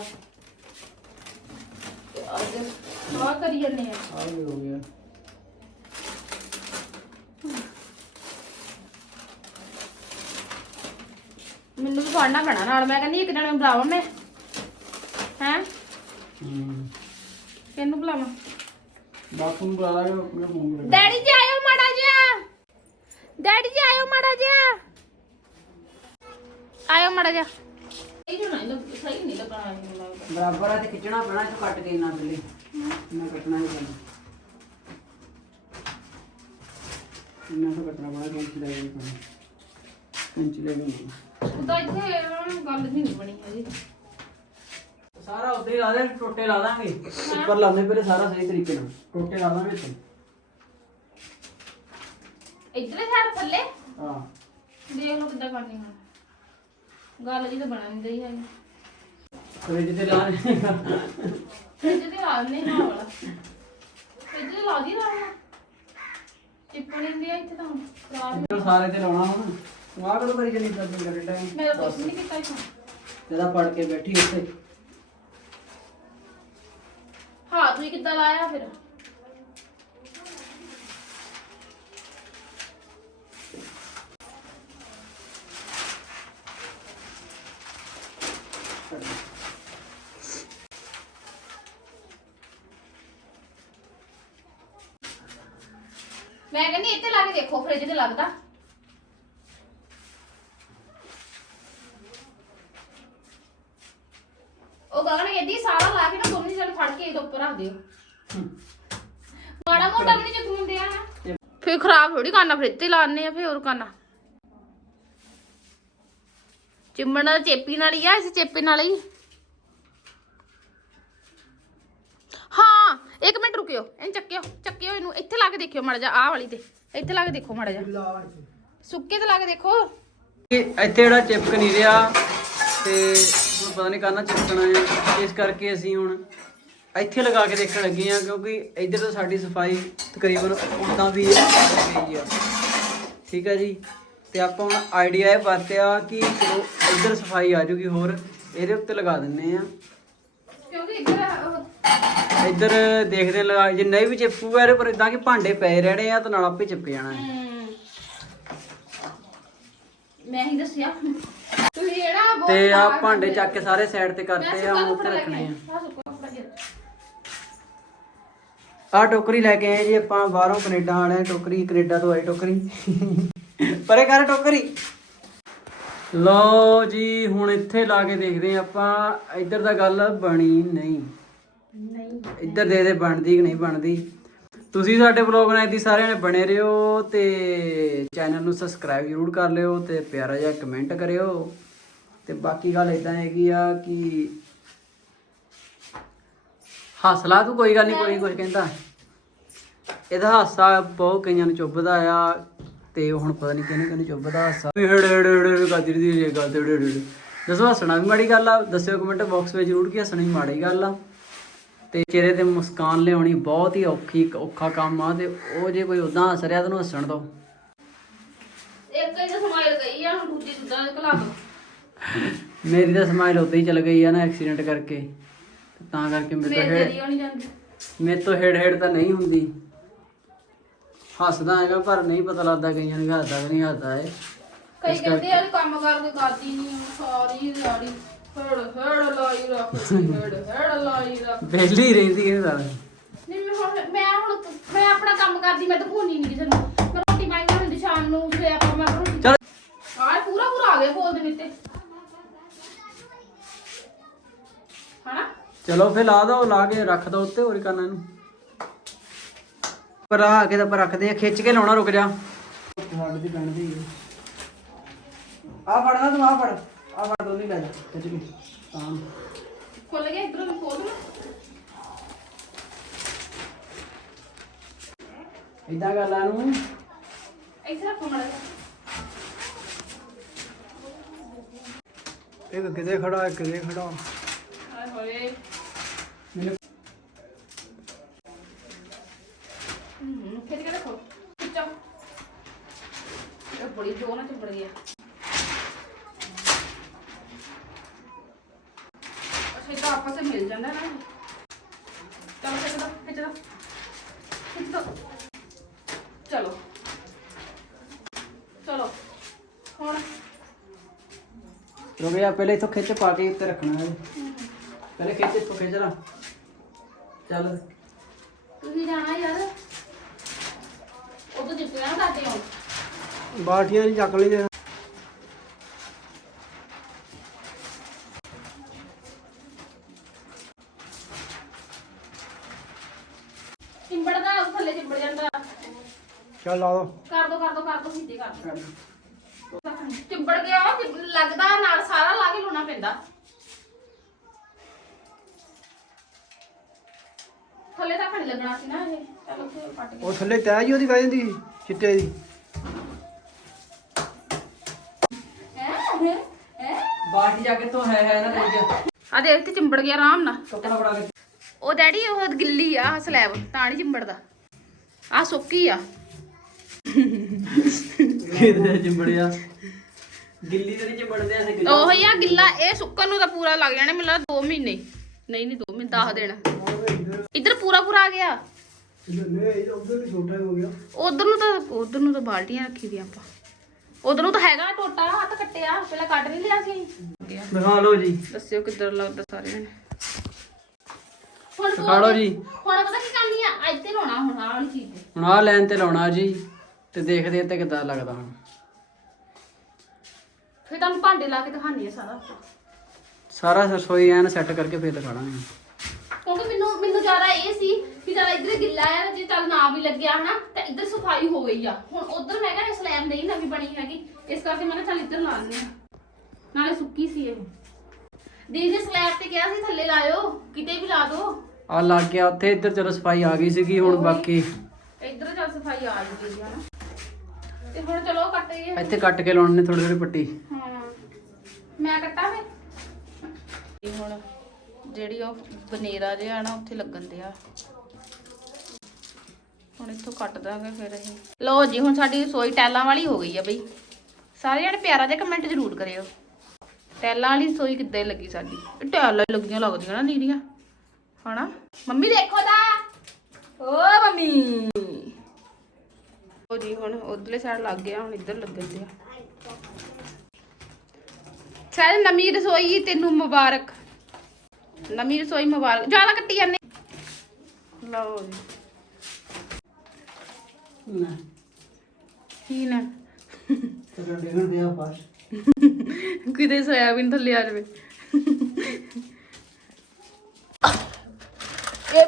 ਤੇ ਅੱਜ ਆ ਕਰੀ ਜੰਨੇ ਆ। ਆ ਵੀ ਹੋ ਗਿਆ। ਮੈਨੂੰ ਵੀ ਪੈਣਾ ਨਾਲ ਮੈਂ ਕਹਿੰਦੀ ਇੱਕ ਜਣੇ ਨੂੰ ਬੁਲਾਵਾਂ ਮੈਂ। ਹੈ? ਹੂੰ ਕਿਹਨੂੰ ਬੁਲਾਵਾਂ? ਬਾਪੂ ਨੂੰ ਬੁਲਾ ਆਪਣੇ ਫੋਨ ਕਰ ਡੈਡੀ ਜੀ ਆਇਓ ਡੈਡੀ ਜੀ ਆਇਓ ਮਾੜਾ ਜਿਹਾ। ਆਇਓ ਮਾੜਾ ਜਿਹਾ। ਇਹ ਜੋ ਨਹੀਂ ਲੱਗ ਸਹੀ ਨਹੀਂ ਲੱਗਣਾ ਇਹ ਲੱਗਦਾ। ਬਰਾਬਰ ਆ ਤੇ ਖਿੱਚਣਾ ਪੈਣਾ ਇਹ ਕੱਟ ਕੇ ਨਾ ਥੱਲੇ। ਨਾ ਕੱਟਣਾ ਨਹੀਂ ਪੈਣਾ। ਇੰਨਾ ਤਾਂ ਕੱਟਣਾ ਪੈਣਾ ਕੈਂਚੀ ਲੈ ਕੇ ਪੈਣਾ। ਕੈਂਚੀ ਲੈ ਕੇ ਉਹਦਾ ਇੱਥੇ ਗੱਲ ਨਹੀਂ ਬਣੀ ਹੈਗੀ। ਸਾਰਾ ਉੱਤੇ ਹੀ ਲਾ ਦੇ ਟੋਟੇ ਲਾ ਦਾਂਗੇ। ਉੱਪਰ ਲਾਉਂਦੇ ਪਹਿਲੇ ਸਾਰਾ ਸਹੀ ਤਰੀਕੇ ਨਾਲ। ਟੋਟੇ ਲਾ ਦਾਂਗੇ ਇੱਥੇ। ਇੱਧਰੇ ਸਾਈਡ ਥੱਲੇ? ਹਾਂ। ਦੇਖ ਲਓ ਕਿੱਦਾਂ ਕਰਨੀ ਹੈ ਗੱਲ ਜੀ ਤਾਂ ਬਣ ਨਹੀਂ ਰਹੀ ਹੈਗੀ। ਫ੍ਰਿਜ ਤੇ ਲਾਣੇ ਫ੍ਰਿਜ ਤੇ ਲਾ ਲੈਣੇ ਹਾਂ ਵਾਲਾ। ਫ੍ਰਿਜ ਤੇ ਲਾ ਦੀ ਰਾਣਾ ਚਿੱਪਣੀ ਹੁੰਦੀ ਆ ਇੱਥੇ ਤਾਂ। ਸਾਰੇ ਤੇ ਲਾਉਣਾ ਹੁਣ। ਤੂੰ ਆਹ ਕਦੋਂ ਕਰੀ ਜਣੀ ਸੱਜਣ ਕਰੇ ਟਾਈਮ? ਮੇਰਾ ਕੁਝ ਨਹੀਂ ਕੀਤਾ ਇੱਥੋਂ। ਜਦਾ ਪੜ ਕੇ ਬੈਠੀ ਉੱਥੇ। ਹਾਂ ਤੁਸੀਂ ਕਿੱਦਾਂ ਲਾਇਆ ਫਿਰ ਮੈਂ ਕਹਿੰਦੀ ਇੱਥੇ ਲਾ ਕੇ ਦੇਖੋ ਫ੍ਰਿਜ ਤੇ ਲੱਗਦਾ। ਉਹ ਗਗਨ ਕਹਿੰਦੀ, ਸਾਰਾ ਲਾ ਕੇ ਨਾ ਦੋਨੇ ਜਣ ਫੜ ਕੇ ਇਹਦੇ ਉੱਪਰ ਰੱਖ ਦਿਓ। ਮਾੜਾ ਮੋਟਾ ਵੀ ਨਹੀਂ ਚੱਕਣ ਦਿਆ ਫਿਰ ਖਰਾਬ ਥੋੜੀ ਕਰਨਾ ਫ੍ਰਿਜ ਤੇ ਲਾਣੇ ਆ, ਫਿਰ ਹੋਰ ਕਰਨਾ। ਚਿੰਮਣ ਚੇਪੀ ਨਾਲ ਹੀ ਆ, ਇਸ ਚੇਪੀ ਨਾਲ ਹੀ। ਹਾਂ, ਇੱਕ ਮਿੰਟ ਰੁਕਿਓ, ਇਹਨੂੰ ਚੱਕਿਓ ਚੱਕਿਓ ਇਹਨੂੰ, ਇੱਥੇ ਲਾ ਕੇ ਦੇਖਿਓ ਮਾੜਾ ਜਿਹਾ, ਆਹ ਵਾਲੀ ਤੇ। ਇੱਥੇ ਲਾ ਕੇ ਦੇਖੋ ਮਾੜਾ ਜਿਹਾ। ਸੁੱਕੇ ਤੇ ਲਾ ਕੇ ਦੇਖੋ। ਇੱਥੇ ਜਿਹੜਾ ਚਿਪਕ ਨਹੀਂ ਰਿਹਾ ਤੇ ਹੁਣ ਪਤਾ ਨਹੀਂ ਕਰਨਾ ਚਿਪਕਣਾ ਹੈ। ਇਸ ਕਰਕੇ ਅਸੀਂ ਹੁਣ ਇੱਥੇ ਲਗਾ ਕੇ ਦੇਖਣ ਲੱਗੇ ਆ ਕਿਉਂਕਿ ਇੱਧਰ ਤਾਂ ਸਾਡੀ ਸਫ਼ਾਈ ਤਕਰੀਬਨ ਉਦਾਂ ਵੀ ਗਈ ਆ ਠੀਕ ਹੈ ਜੀ। ਤੇ ਆਪਾਂ ਹੁਣ ਆਈਡੀਆ ਇਹ ਵਰਤਿਆ ਕਿ ਚਲੋ ਇੱਧਰ ਸਫ਼ਾਈ ਆ ਜੂਗੀ ਹੋਰ ਇਹਦੇ ਉੱਤੇ ਲਗਾ ਦਿੰਨੇ ਆ ਕਿਉਂਕਿ ਇੱਧਰ ਉਹ- ਇੱਧਰ ਦੇਖਦੇ ਲਗਾ ਜੇ ਨਹੀਂ ਵੀ ਚਿਪਕੂਗਾ ਇਹਦੇ ਪਰ ਇਦਾਂ ਕਿ ਭਾਂਡੇ ਪਏ ਰਹਿਣੇ ਆ ਤਾਂ ਨਾਲ ਆਪੇ ਚਿਪਕ ਜਾਣਾ ਹੈ। ਹਮ। ਮੈਂ ਹੀ ਦੱਸਿਆ। ਤੁਸੀਂ ਜਿਹੜਾ ਬਹੁਤ ਤੇ ਆ ਭਾਂਡੇ ਚੱਕ ਕੇ ਸਾਰੇ ਸਾਈਡ ਤੇ ਕਰਤੇ ਆ ਹੁਣ ਉੱਤੇ ਰੱਖਣੇ ਆ। ਆਹ ਸੁੱਕਾ ਕੱਪੜਾ ਦੇ ਆ ਟੋਕਰੀ ਲੈ ਕੇ ਆਏ ਜੀ ਆਪਾਂ ਬਾਹਰੋਂ ਕੈਨੇਡਾ ਵਾਲਿਆਂ ਦੀ ਟੋਕਰੀ ਕੈਨੇਡਾ ਤੋਂ ਆਈ ਟੋਕਰੀ। ਪਰੇ ਕਰ ਟੋਕਰੀ। ਲਓ ਜੀ ਹੁਣ ਇੱਥੇ ਲਾ ਕੇ ਦੇਖਦੇ ਹਾਂ ਆਪਾਂ ਇੱਧਰ ਦਾ ਗੱਲ ਬਣੀ ਨਹੀਂ। ਨਹੀਂ। ਇੱਧਰ ਦੇ ਦੇ, ਬਣਦੀ ਕਿ ਨਹੀਂ ਬਣਦੀ? ਤੁਸੀਂ ਸਾਡੇ ਬਲੌਗ ਨਾਲ ਇੱਦੀ ਸਾਰਿਆਂ ਨੇ ਬਣੇ ਰਹੋ ਤੇ ਚੈਨਲ ਨੂੰ ਸਬਸਕ੍ਰਾਈਬ ਜ਼ਰੂਰ ਕਰ ਲਿਓ ਤੇ ਪਿਆਰਾ ਜਿਹਾ ਕਮੈਂਟ ਕਰਿਓ। ਤੇ ਬਾਕੀ ਗੱਲ ਇਦਾਂ ਹੈਗੀ ਆ ਕਿ ਹੱਸਲਾ ਤੂੰ ਕੋਈ ਗੱਲ ਨਹੀਂ, ਕੋਈ ਕੁਝ ਕਹਿੰਦਾ। ਇਹਦਾ ਹਾਸਾ ਬਹੁਤ ਕਈਆਂ ਨੂੰ ਚੁੱਭਦਾ ਆ ਤੇ ਹੁਣ ਪਤਾ ਨਹੀਂ ਕਿਹਨੇ ਕਿਹਨੇ ਚੁੱਭਦਾ ਹਾਸਾ। ਵੀ ਦੀ ਗੱਲ ਤੇ ਦੱਸੋ, ਹੱਸਣਾ ਵੀ ਮਾੜੀ ਗੱਲ ਆ? ਦੱਸਿਓ ਕਮੈਂਟ ਬਾਕਸ ਵਿੱਚ ਜ਼ਰੂਰ ਕਿ ਹੱਸਣਾ ਵੀ ਮਾੜੀ ਗੱਲ ਆ। ਤੇ ਚਿਹਰੇ ਤੇ ਮੁਸਕਾਨ ਲਿਆਉਣੀ ਬਹੁਤ ਹੀ ਔਖੀ ਔਖਾ ਕੰਮ ਆ ਤੇ ਉਹ ਜੇ ਕੋਈ ਉਦਾਂ ਹੱਸ ਰਿਹਾ ਤੈਨੂੰ ਹੱਸਣ ਦੋ ਇੱਕ ਹੀ ਤਾਂ ਸਮਾਈਲ ਗਈ ਆ ਹੁਣ ਦੂਜੀ ਦੁੱਧਾਂ ਦੇ ਖਲਾ ਦੋ ਮੇਰੀ ਤਾਂ ਸਮਾਈਲ ਉਦਾਂ ਹੀ ਚਲ ਗਈ ਆ ਨਾ ਐਕਸੀਡੈਂਟ ਕਰਕੇ। ਤੇ ਕਰਕੇ ਮੇਰੇ ਤੋਂ ਹੇੜ ਮੇਰੇ ਤੋਂ ਹੇੜ ਹੇੜ ਤਾਂ ਨਹੀਂ ਹੁੰਦੀ। ਹੱਸਦਾ ਹੈਗਾ ਪਰ ਨਹੀਂ ਪਤਾ ਲੱਗਦਾ ਕਈਆਂ ਨੂੰ ਹੱਸਦਾ ਕਿ ਨਹੀਂ ਹੱਸਦਾ ਏ ਕਈ ਕਹਿੰਦੇ ਆ ਕੰਮ ਕਰਕੇ ਕਰਦੀ ਨਹੀਂ ਸਾਰੀ ਦਿਹਾੜੀ। ਹੜ ਹੜ ਲਾਈ ਰੱਖਦੀ ਹੜ ਹੜ ਲਾਈ ਰੱਖ। ਵਿਹਲੀ ਰਹਿੰਦੀ ਹੈ ਸਾਰਾ ਨਹੀਂ ਮੈਂ ਹੁਣ ਮੈਂ ਹੁਣ ਮੈਂ ਆਪਣਾ ਕੰਮ ਕਰਦੀ ਮੈਂ ਤਾਂ ਭੁੰਨੀ ਨਹੀਂ ਕਿਸੇ ਨੂੰ। ਮੈਂ ਰੋਟੀ ਪਾਈ ਮੈਂ ਹੁੰਦੀ ਸ਼ਾਮ ਨੂੰ ਫਿਰ ਆਪਾਂ ਮੈਂ ਰੋਟੀ ਚਲ। ਆਹ ਪੂਰਾ ਪੂਰਾ ਆ ਗਿਆ ਬੋਲਦੇ ਨੇ ਤੇ ਹਨਾ? ਚਲੋ ਫੇ ਲਾ ਦੋ ਲਾ ਕੇ ਰੱਖ ਦੋ ਉੱਤੇ ਹੋਰ ਕਰਨਾ ਇਹਨੂੰ। ਪਰ ਆ ਕੇ ਤਾਂ ਆਪਾਂ ਰੱਖਦੇ ਆ ਖਿੱਚ ਕੇ ਲਾਉਣਾ ਰੁਕ ਜਾ। ਦੀ ਪੈਣ ਦੀ। ਆ ਫੜਨਾ ਤੂੰ ਆ ਫੜ। ਆ ਫੜ ਦੋਨੀ ਲੈ ਜਾ ਖਿੱਚ ਕੇ ਤਾਂ। ਖੁੱਲ ਗਿਆ ਇਧਰੋਂ ਵੀ ਖੋਲ ਇਦਾਂ ਕਰ ਲਾ ਇਹਨੂੰ। ਇੱਥੇ ਰੱਖੋ ਮੜਾ ਇੱਕ ਕਿਤੇ ਖੜਾ ਇੱਕ ਕਿਤੇ ਖੜਾ ਹਾਏ ਹੋਏ ਮੈਨੂੰ ਹੂੰ ਖਿੱਚ ਕੇ ਰੱਖੋ ਖਿੱਚੋ ਇਹ ਬੜੀ ਜੋਰ ਨਾਲ ਚੁੱਪੜ ਗਿਆ ਅੱਛਾ ਇਹ ਤਾਂ ਆਪਸ ਵਿੱਚ ਮਿਲ ਜਾਂਦਾ ਨਾ ਚਲੋ ਖਿੱਚ ਦੋ ਖਿੱਚ ਦੋ ਖਿੱਚ ਦੋ ਚਲੋ ਚਲੋ ਹੁਣ ਰੁਕ ਜਾ ਪਹਿਲੇ ਇਥੋਂ ਖਿੱਚ ਪਾ ਕੇ ਉੱਤੇ ਰੱਖਣਾ ਹੈ। ਪਹਿਲੇ ਖਿੱਚ ਇੱਥੋਂ ਖਿੱਚ ਲਾ। ਚੱਲ। ਤੁਸੀਂ ਜਾਣਾ ਯਾਰ। ਉਹ ਤਾਂ ਜਿੱਤਿਆ ਨਾ ਕਰਦੇ ਹੋ। ਬਾਲਟੀਆਂ ਨਹੀਂ ਚੱਕ ਲਈਆਂ। ਚਿੰਬੜਦਾ ਉਹ ਥੱਲੇ ਚਿੰਬੜ ਜਾਂਦਾ। ਚੱਲ ਲਾ ਦੋ। ਕਰ ਦੋ ਕਰ ਦੋ ਕਰ ਦੋ ਸਿੱਧੇ ਕਰ ਦੋ। ਚਿੰਬੜ ਗਿਆ ਚਿੰਬੜ- ਲੱਗਦਾ ਨਾਲ ਸਾਰਾ ਲਾ ਕੇ ਲਾਉਣਾ ਪੈਂਦਾ। ਥੱਲੇ ਤੱਕ ਨਹੀਂ ਲੱਗਣਾ ਸੀ ਨਾ ਇਹ। ਚਲ ਉੱਥੇ ਪੱਟ ਕੇ ਉਹ ਥੱਲੇ ਤੈ ਜੀ ਉਹਦੀ ਪੈ ਜਾਂਦੀ ਸੀ, ਚਿੱਟੇ ਦੀ। ਹੈ ਹੈ ਬਾਲਟੀ ਜਾ ਕੇ ਤੋਂ ਹੈ ਹੈ ਨਾ ਲੈ ਗਿਆ ਆ ਦੇਖ ਤੇ ਚਿੰਬੜ ਗਿਆ ਆਰਾਮ ਨਾਲ। ਕੱਪੜਾ ਫੜਾ ਕੇ ਉਹ ਡੈਡੀ ਉਹ ਗਿੱਲੀ ਆ ਸਲੈਬ ਤਾਂ ਨਹੀਂ ਚਿੰਬੜਦਾ ਆ ਸੁੱਕੀ ਆ। ਕਿਹਦੇ ਚਿੰਬੜਿਆ? ਗਿੱਲੀ ਤੇ ਨਹੀਂ ਚਿੰਬੜਦੇ ਐਸੇ ਗਿੱਲੀ। ਉਹ ਹੀ ਆ ਗਿੱਲਾ ਇਹ ਸੁੱਕਣ ਨੂੰ ਤਾਂ ਪੂਰਾ ਲੱਗ ਜਾਣਾ ਮੈਨੂੰ ਲੱਗਦਾ 2 ਮਹੀਨੇ। ਨਹੀਂ ਨਹੀਂ 2 ਮਹੀਨੇ 10 ਦਿਨ। ਇੱਧਰ ਪੂਰਾ ਪੂਰਾ ਆ ਗਿਆ। ਨਹੀਂ ਉਧਰ ਵੀ ਛੋਟਾ ਹੋ ਗਿਆ ਉਧਰ ਨੂੰ ਤਾਂ ਉਧਰ ਨੂੰ ਤਾਂ ਬਾਲਟੀਆਂ ਰੱਖੀ ਦੀਆਂ ਆਪਾਂ। ਉਧਰ ਨੂੰ ਤਾਂ ਹੈਗਾ ਟੋਟਾ ਹੱਥ ਕੱਟਿਆ ਪਹਿਲਾਂ ਕੱਢ ਨਹੀਂ ਲਿਆ ਸੀ। ਦਿਖਾ ਲਓ ਜੀ। ਦੱਸਿਓ ਕਿੱਧਰ ਲੱਗਦਾ ਸਾਰਿਆਂ ਨੇ ਹੁਣ ਤੂੰ ਦਿਖਾ ਲਓ ਜੀ। ਹੁਣ ਪਤਾ ਕੀ ਕਰਨੀ ਆ? ਇੱਥੇ ਲਾਉਣਾ ਹੁਣ ਆਹ ਵਾਲੀ ਚੀਜ਼ ਤੇ। ਹੁਣ ਆਹ ਲਾਈਨ ਤੇ ਲਾਉਣਾ ਜੀ ਤੇ ਦੇਖਦੇ ਤੇ ਕਿੱਦਾਂ ਲੱਗਦਾ ਹੁਣ। ਫਿਰ ਤੁਹਾਨੂੰ ਭਾਂਡੇ ਲਾ ਕੇ ਦਿਖਾਣੀ ਆ ਸਾਰਾ। ਸਾਰਾ ਰਸੋਈ ਐਨ ਸੈੱਟ ਕਰਕੇ ਫੇਰ ਦਿਖਾਵਾਂਗੇ ਕਿਉਂਕਿ ਮੈਨੂੰ ਮੈਨੂੰ ਜ਼ਿਆਦਾ ਇਹ ਸੀ ਕਿ ਜ਼ਿਆਦਾ ਇੱਧਰ ਗਿੱਲਾ ਆ ਜੇ ਚੱਲ ਨਾ ਵੀ ਲੱਗਿਆ ਹਨਾ ਤਾਂ ਇੱਧਰ ਸਫ਼ਾਈ ਹੋ ਗਈ ਆ। ਹੁਣ ਉਧਰ ਮੈਂ ਕਿਹਾ ਸਲੈਮ ਨਹੀਂ ਨਵੀਂ ਬਣੀ ਹੈਗੀ ਇਸ ਕਰਕੇ ਮੈਂ ਕਿਹਾ ਚੱਲ ਇੱਧਰ ਲਾ ਲੈਂਦੇ ਆ ਨਾਲੇ ਸੁੱਕੀ ਸੀ ਇਹ। ਦੀਦੀ ਨੇ ਸਲੈਬ ਤੇ ਕਿਹਾ ਸੀ ਥੱਲੇ ਲਾਇਓ ਕਿਤੇ ਵੀ ਲਾ ਦਿਓ ਆ ਲੱਗ ਗਿਆ ਉੱਥੇ ਇੱਧਰ ਚਲੋ ਸਫ਼ਾਈ ਆ ਗਈ ਸੀਗੀ ਹੁਣ ਬਾਕੀ ਇੱਧਰ ਚੱਲ ਸਫ਼ਾਈ ਆ ਜੂਗੀ ਹਨਾ। ਤੇ ਹੁਣ ਚਲੋ ਕੱਟੀਏ ਇੱਥੇ ਕੱਟ ਕੇ ਲਾਉਣੇ ਨੇ ਥੋੜੀ ਥੋੜੀ ਪੱਟੀ। ਹਾਂ। ਮੈਂ ਕੱਟਾਂ ਫੇ ਇਹ ਹੁਣ ਜਿਹੜੀ ਉਹ ਬਨੇਰਾ ਜਿਹਾ ਨਾ ਉੱਥੇ ਲੱਗਣ ਦਿਆ। ਹੁਣ ਇੱਥੋਂ ਕੱਟ ਦਾਂਗੇ ਫਿਰ ਅਸੀਂ। ਲਓ ਜੀ ਹੁਣ ਸਾਡੀ ਰਸੋਈ ਟੈਲਾਂ ਵਾਲੀ ਹੋ ਗਈ ਆ ਬਈ। ਸਾਰੇ ਜਣੇ ਪਿਆਰਾ ਜਿਹਾ ਕਮੈਂਟ ਜ਼ਰੂਰ ਕਰਿਓ। ਟੈਲਾਂ ਵਾਲੀ ਰਸੋਈ ਕਿੱਦਾਂ ਦੀ ਲੱਗੀ ਸਾਡੀ? ਇਹ ਟੈਲਾਂ ਹੀ ਲੱਗੀਆਂ ਲੱਗਦੀਆਂ ਨਾ ਦੀਦੀਆਂ। ਹਨਾ? ਮੰਮੀ ਦੇਖੋ ਤਾਂ। ਓ ਮੰਮੀ। ਉਹ ਜੀ ਹੁਣ ਉਧਰਲੇ ਸਾਈਡ ਲੱਗ ਗਿਆ ਹੁਣ ਇੱਧਰ ਲੱਗਣ ਦਿਆ। ਸਾਰੇ ਨਵੀਂ ਰਸੋਈ ਤੈਨੂੰ ਮੁਬਾਰਕ। ਨਵੀਂ ਰਸੋਈ ਮੁਬਾਰਕ। ਜ਼ਿਆਦਾ ਕੱਟੀ ਜਾਂਦੇ। ਲਓ ਜੀ। ਕੀ ਨਾ? ਤੇ ਡੇਗਣ ਦੇ ਆ ਪਾਸ ਕਿਤੇ ਸੋਇਆਬੀਨ ਥੱਲੇ ਆ ਜਾਵੇ। ਇਹ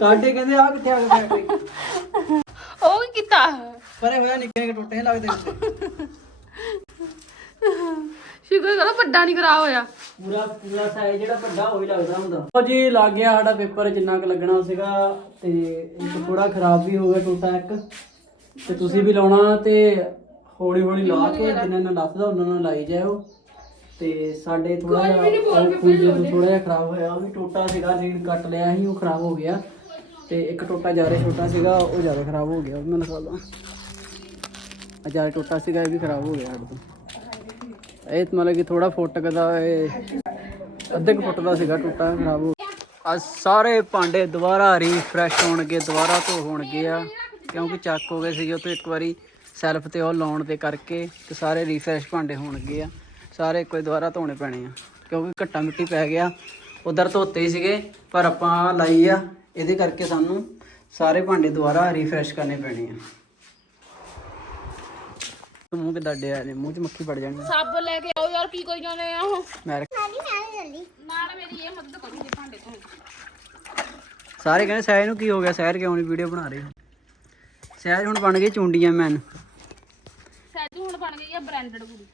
ਕਾਟੇ ਕਹਿੰਦੇ ਆ ਕਿੱਥੇ ਆ ਗਏ ਫੈਕਟਰੀ ਉਹ ਕੀ ਕੀਤਾ। ਪਰੇ ਹੋਇਆ ਨਿੱਕੇ ਨਿੱਕੇ ਟੁੱਟੇ ਲੱਗਦੇ। ਸ਼ੁਕਰ ਕਰੋ ਵੱਡਾ ਨਹੀਂ ਖਰਾਬ ਹੋਇਆ। ਪੂਰਾ ਪੂਰਾ ਸਾਈਜ਼ ਜਿਹੜਾ ਵੱਡਾ ਉਹ ਹੀ ਲੱਗਦਾ ਹੁੰਦਾ। ਉਹ ਜੀ ਲੱਗ ਗਿਆ ਸਾਡਾ ਪੇਪਰ ਜਿੰਨਾ ਕੁ ਲੱਗਣਾ ਸੀਗਾ ਤੇ ਇੱਕ ਥੋੜਾ ਖਰਾਬ ਵੀ ਹੋ ਗਿਆ ਟੋਟਾ ਇੱਕ। ਤੇ ਤੁਸੀਂ ਵੀ ਲਾਉਣਾ ਤੇ ਹੌਲੀ ਹੌਲੀ ਲਾ ਕੇ ਜਿੰਨਾ ਨਾਲ ਲੱਥਦਾ ਉਹਨਾਂ ਨਾਲ ਲਾਈ ਜਾਓ ਤੇ ਸਾਡੇ ਥੋੜਾ ਜਿਹਾ ਥੋੜਾ ਜਿਹਾ ਖਰਾਬ ਹੋਇਆ ਉਹ ਵੀ ਟੋਟਾ ਸੀਗਾ ਰੀਡ ਕੱਟ ਲਿਆ ਸੀ ਉਹ ਖਰਾਬ ਹੋ ਗਿਆ। ਤੇ ਇੱਕ ਟੋਟਾ ਜ਼ਿਆਦਾ ਛੋਟਾ ਸੀਗਾ, ਉਹ ਜ਼ਿਆਦਾ ਖਰਾਬ ਹੋ ਗਿਆ ਉਹ ਮੈਨੂੰ ਦਿਖਾਦਾ ਆ ਜ਼ਿਆਦਾ ਟੋਟਾ ਸੀਗਾ, ਇਹ ਵੀ ਖਰਾਬ ਹੋ ਗਿਆ ਸਾਡੇ ਤੋਂ। ਇਹ ਮਤਲਬ ਕਿ ਥੋੜਾ ਫੁੱਟ ਦਾ ਇਹ ਅੱਧੇ ਕੁ ਫੁੱਟ ਦਾ ਸੀਗਾ ਟੁੱਟਾ, ਖਰਾਬ ਹੋ ਆ ਸਾਰੇ ਭਾਂਡੇ ਦੁਬਾਰਾ ਰੀਫਰੈਸ਼ ਹੋਣਗੇ, ਦੁਬਾਰਾ ਧੋ ਹੋਣਗੇ ਆ, ਕਿਉਂਕਿ ਚੱਕ ਹੋ ਗਏ ਸੀਗੇ ਉਹ ਤੋਂ ਇੱਕ ਵਾਰੀ ਸੈਲਫ ਤੇ ਉਹ ਲਾਉਣ ਦੇ ਕਰਕੇ ਤੇ ਸਾਰੇ ਰੀਫਰੈਸ਼ ਭਾਂਡੇ ਹੋਣਗੇ ਆ। ਸਾਰੇ ਕੋਈ ਦੁਬਾਰਾ ਧੋਣੇ ਪੈਣੇ ਆ, ਕਿਉਂਕਿ ਘੱਟਾ ਮਿੱਟੀ ਪੈ ਗਿਆ। ਉਧਰ ਧੋਤੇ ਹੀ ਸੀਗੇ, ਪਰ ਆਪਾਂ ਲਾਈ ਆ। ਇਹਦੇ ਕਰਕੇ ਸਾਨੂੰ ਸਾਰੇ ਭਾਂਡੇ ਦੁਬਾਰਾ ਰੀਫਰੈਸ਼ ਕਰਨੇ ਪੈਣੇ ਆ। ਮੂੰਹ ਕਿੱਦਾਂ ਡਿਆ ਨੇ ਮੂੰਹ 'ਚ ਮੱਖੀ ਵੜ ਜਾਣੀ ਸੱਬ ਲੈ ਕੇ ਆਓ ਯਾਰ ਕੀ ਕੋਈ ਜਾਣੇ ਆ ਉਹ? ਮੈਂ ਨਾਲ ਮੇਰੀ ਇਹ ਮਦਦ ਕਰੂਗੀ ਭਾਂਡੇ ਧੋਣ ਚ। ਸਾਰੇ ਕਹਿੰਦੇ ਸਹਿਜ ਨੂੰ ਕੀ ਹੋ ਗਿਆ? ਸਹਿਰ ਕਿਉਂ ਨਹੀਂ ਵੀਡੀਓ ਬਣਾ ਰਹੇ? ਸਹਿਜ ਹੁਣ ਬਣ ਗਈ ਚੁੰਡੀਆਂ ਮੈਨ। ਸੈਜੂ ਹੁਣ ਬਣ ਗਈ ਆ ਬ੍ਰਾਂਡਡ ਕੁੜੀ।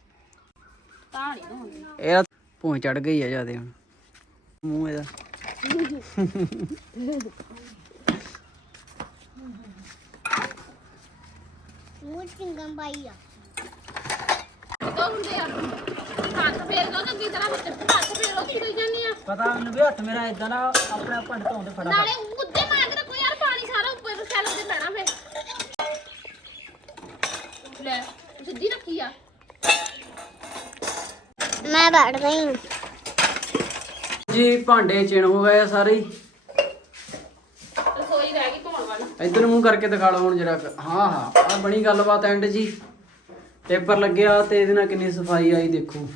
ਤਾਂ ਨਹੀਂ ਇਹਦਾ ਭੂੰ ਚੜ ਗਈ ਆ ਜਿਆਦੇ ਹੁਣ। ਮੂੰਹ ਇਹਦਾ ਦੋ ਹੁੰਦੇ ਆ ਹੱਥ ਫੇਰ ਲਓ ਚੰਗੀ ਤਰ੍ਹਾਂ ਵਿੱਚ ਹੱਥ ਫੇਰ ਲਓ ਕੀ ਕਰੀ ਜਾਂਦੀ ਆ ਪਤਾ ਮੈਨੂੰ ਵੀ ਹੱਥ ਮੇਰਾ ਇਦਾਂ ਨਾ ਆਪਣੇ ਆਪ ਭੰਡ ਧੋਂਦੇ ਫੜਾ। ਨਾਲੇ ਮੁੱਦੇ ਮਾਰ ਕੇ ਰੱਖੋ ਯਾਰ ਪਾਣੀ ਸਾਰਾ ਉੱਪਰ ਸੈਲ ਤੇ ਪੈਣਾ ਫੇ ਲੈ ਸਿੱਧੀ ਰੱਖੀ ਆ। ਮੈਂ ਬੈਠ ਗਈ ਜੀ ਭਾਂਡੇ ਚਿਣ ਹੋ ਗਏ ਆ ਸਾਰੇ ਹੀ। ਰਸੋਈ ਰਹਿ ਗਈ ਧੋਣ ਵਾਲੀ। ਇੱਧਰ ਮੂੰਹ ਕਰਕੇ ਦਿਖਾ ਲਓ ਹੁਣ ਜਰਾ ਹਾਂ ਹਾਂ ਆ ਬਣੀ ਗੱਲਬਾਤ ਐਂਡ ਜੀ। ਪੇਪਰ ਲੱਗਿਆ ਤੇ ਇਹਦੇ ਨਾਲ ਕਿੰਨੀ ਸਫ਼ਾਈ ਆਈ ਦੇਖੋ।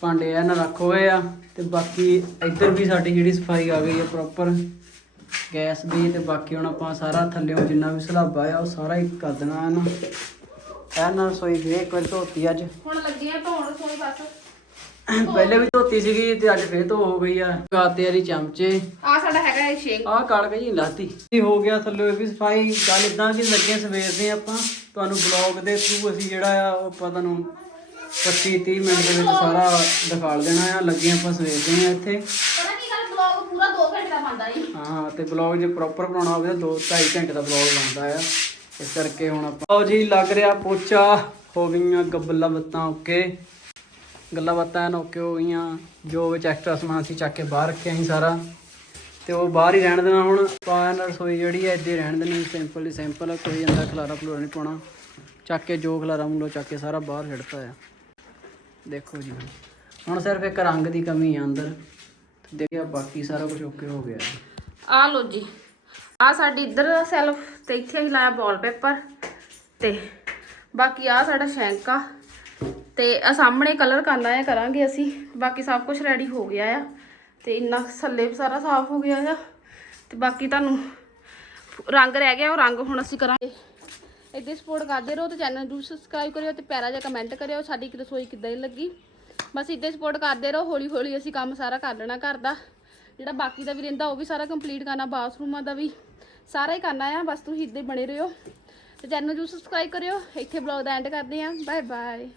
ਭਾਂਡੇ ਐ ਨਾ ਰੱਖ ਹੋਏ ਆ ਤੇ ਬਾਕੀ ਇੱਧਰ ਵੀ ਸਾਡੀ ਜਿਹੜੀ ਸਫ਼ਾਈ ਆ ਗਈ ਹੈ ਪ੍ਰੋਪਰ ਗੈਸ ਦੀ ਤੇ ਬਾਕੀ ਹੁਣ ਆਪਾਂ ਸਾਰਾ ਥੱਲਿਓਂ ਜਿੰਨਾ ਵੀ ਸਲਾਬਾ ਆ ਉਹ ਸਾਰਾ ਹੀ ਕਰ ਦੇਣਾ ਇਹਨੂੰ ਨਾਲ ਰਸੋਈ ਫੇਰ ਇੱਕ ਵਾਰ ਧੋਤੀ ਅੱਜ। ਹੁਣ ਲੱਗੇ ਆ ਧੋਣ ਰਸੋਈ ਬਸ। ਪਹਿਲੇ ਵੀ ਧੋਤੀ ਸੀਗੀ ਤੇ ਅੱਜ ਫੇਰ ਧੋ ਹੋ ਗਈ ਆ। ਗਾਤੇ ਵਾਲੀ ਚਮਚੇ। ਆ ਸਾਡਾ ਹੈਗਾ ਇਹ ਸ਼ੇਕ ਆਹ ਕਾਲ ਗਈ ਲਾਤੀ। ਇਹ ਹੋ ਗਿਆ ਥੱਲੇ ਵੀ ਸਫ਼ਾਈ। ਗੱਲ ਇਦਾਂ ਕਿ ਲੱਗੇ ਸਵੇਰ ਦੇ ਆਪਾਂ। ਤੁਹਾਨੂੰ ਬਲੌਗ ਦੇ ਥਰੂ ਅਸੀਂ ਜਿਹੜਾ ਆ ਉਹ ਆਪਾਂ ਤੁਹਾਨੂੰ 25 30 ਮਿੰਟ ਦੇ ਵਿੱਚ ਸਾਰਾ ਦਿਖਾਲ ਦੇਣਾ ਆ। ਲੱਗੇ ਆਪਾਂ ਸਵੇਰ ਦੇ ਆ ਇੱਥੇ। ਪਤਾ ਕੀ ਗੱਲ ਬਲੌਗ ਪੂਰਾ 2 ਘੰਟੇ ਦਾ ਬਣਦਾ ਜੀ। ਹਾਂ ਤੇ ਬਲੌਗ ਜੇ ਪ੍ਰੋਪਰ ਬਣਾਉਣਾ ਹੋਵੇ ਤਾਂ 2 2.5 ਘੰਟੇ ਦਾ ਬਲੌਗ ਬਣਦਾ ਆ। ਇਸ ਕਰਕੇ ਹੁਣ ਆਪਾਂ ਲਓ ਜੀ ਲੱਗ ਰਿਹਾ ਪੋਚਾ। ਹੋ ਗਈਆਂ ਗੱਬਲਾਂ ਬੱਤਾਂ ਓਕੇ। ਗੱਲਾਂ ਬਾਤਾਂ ਐਨ ਓਕੇ ਹੋ ਗਈਆਂ। ਜੋ ਵਿੱਚ ਐਕਸਟਰਾ ਸਮਾਨ ਸੀ ਚੱਕ ਕੇ ਬਾਹਰ ਰੱਖਿਆ ਸੀ ਸਾਰਾ। ਤੇ ਉਹ ਬਾਹਰ ਹੀ ਰਹਿਣ ਦੇਣਾ ਹੁਣ। ਪਾਣ ਰਸੋਈ ਜਿਹੜੀ ਹੈ ਇੱਥੇ ਰਹਿਣ ਦੇਣੀ। ਸਿੰਪਲ ਹੀ ਸਿੰਪਲ ਕੋਈ ਅੰਦਰ ਖਲਾਰਾ ਖਲੂਰਾ ਨਹੀਂ ਪਾਉਣਾ। ਚੱਕ ਕੇ ਜੋ ਖਲਾਰਾ ਮੁੰਡੋ ਚੱਕ ਕੇ ਸਾਰਾ ਬਾਹਰ ਛੱਡਤਾ ਆ ਦੇਖੋ ਜੀ। ਹੁਣ ਸਿਰਫ ਇੱਕ ਰੰਗ ਦੀ ਕਮੀ ਆ ਅੰਦਰ। ਦੇਖਿਆ, ਬਾਕੀ ਸਾਰਾ ਕੁਝ ਓਕੇ ਹੋ ਗਿਆ। ਆ ਲੋ ਜੀ। ਆ ਸਾਡੀ ਇੱਧਰ ਦਾ ਸੈਲਫ ਤੇ ਇੱਥੇ ਹੀ ਲਾਇਆ ਵਾਲਪੇਪਰ ਤੇ। ਬਾਕੀ ਆ ਸਾਡਾ ਸ਼ੈਂਕ। ਤੇ ਆ ਸਾਹਮਣੇ ਕਲਰ ਕਰਨਾ ਹੈ ਕਰਾਂਗੇ ਅਸੀਂ। ਬਾਕੀ ਸਭ ਕੁਝ ਰੈਡੀ ਹੋ ਗਿਆ ਆ। ਤੇ ਇੰਨਾ ਥੱਲੇ ਵੀ ਸਾਰਾ ਸਾਫ਼ ਹੋ ਗਿਆ ਆ। ਤੇ ਬਾਕੀ ਤੁਹਾਨੂੰ ਰੰਗ ਰਹਿ ਗਿਆ, ਉਹ ਰੰਗ ਹੁਣ ਅਸੀਂ ਕਰਾਂਗੇ। ਇੱਦਾਂ ਸਪੋਰਟ ਕਰਦੇ ਰਹੋ ਤੇ ਚੈਨਲ ਨੂੰ ਸਬਸਕ੍ਰਾਈਬ ਕਰਿਓ ਤੇ ਪਿਆਰਾ ਜਿਹਾ ਕਮੈਂਟ ਕਰਿਓ, ਸਾਡੀ ਇੱਕ ਰਸੋਈ ਕਿੱਦਾਂ ਦੀ ਲੱਗੀ। ਬਸ ਇੱਦਾਂ ਸਪੋਰਟ ਕਰਦੇ ਰਹੋ ਹੌਲੀ ਹੌਲੀ ਅਸੀਂ ਕੰਮ ਸਾਰਾ ਕਰ ਲੈਣਾ ਘਰ ਦਾ। ਜਿਹੜਾ ਬਾਕੀ ਦਾ ਵੀ ਰਹਿੰਦਾ, ਉਹ ਵੀ ਸਾਰਾ ਕੰਪਲੀਟ ਕਰਨਾ, ਬਾਥਰੂਮਾਂ ਦਾ ਵੀ ਸਾਰਾ ਹੀ ਕਰਨਾ ਆ। ਬਸ ਤੁਸੀਂ ਇੱਦਾਂ ਹੀ ਬਣੇ ਰਹੋ। ਤੇ ਚੈਨਲ ਨੂੰ ਸਬਸਕ੍ਰਾਈਬ ਕਰਿਓ। ਇੱਥੇ ਬਲੌਗ ਦਾ ਐਂਡ ਕਰਦੇ ਆ। Bye bye